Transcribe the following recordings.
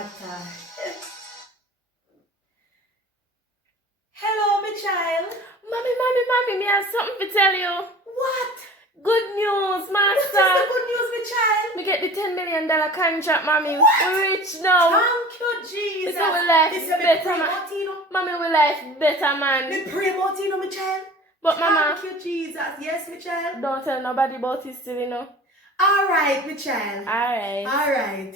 daughter. Hello, my child. Mommy, me have something to tell you. What? Good news, What is master. the good news, my child? Me get the $10 million contract, mommy. What? We rich now. Thank you, Jesus. This is our life This is better, me man. pray about you, know. Mommy, we life better, man. Me pray about you, know, my child. But mama, Thank you, Jesus. Yes, my child. don't tell nobody about it still, you know. All right, my child. Alright. All right.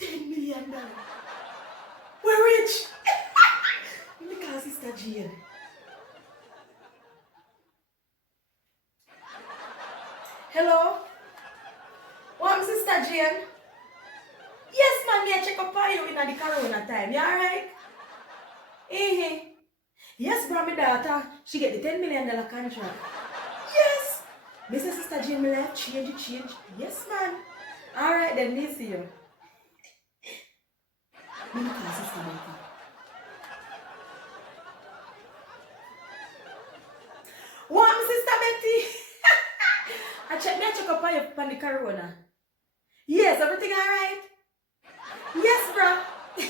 $10 million. We're rich. Let me call Sister Jane. Hello? What, Sister Jane? Yes, man, me a check up on you in the corona time. You alright? Yes, bro, my daughter, she get the $10 million contract. Yes! Mrs. Sister Jane, my life change. Yes, man. Alright, then, me see you. Let me call Sister Betty. What, Sister Betty? I check up on you on the corona. Yes, everything alright? Yes, bro.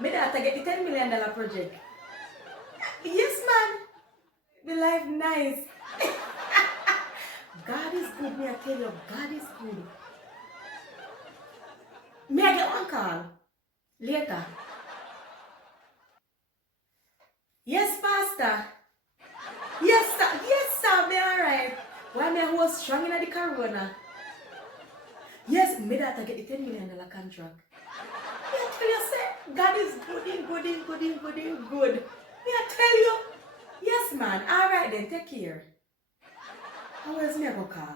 My daughter get the $10 million project. Yes, man. The life nice. God is good, me I tell you, God is good. May I get one call? Later. Yes, Pastor. Yes, sir, me alright. Why me who was strong in the corona? Yes, me daughter get the $10 million contract. Me I tell you, say, God is good. Me I tell you. Yes, man. Alright then, take care. How else me I go call?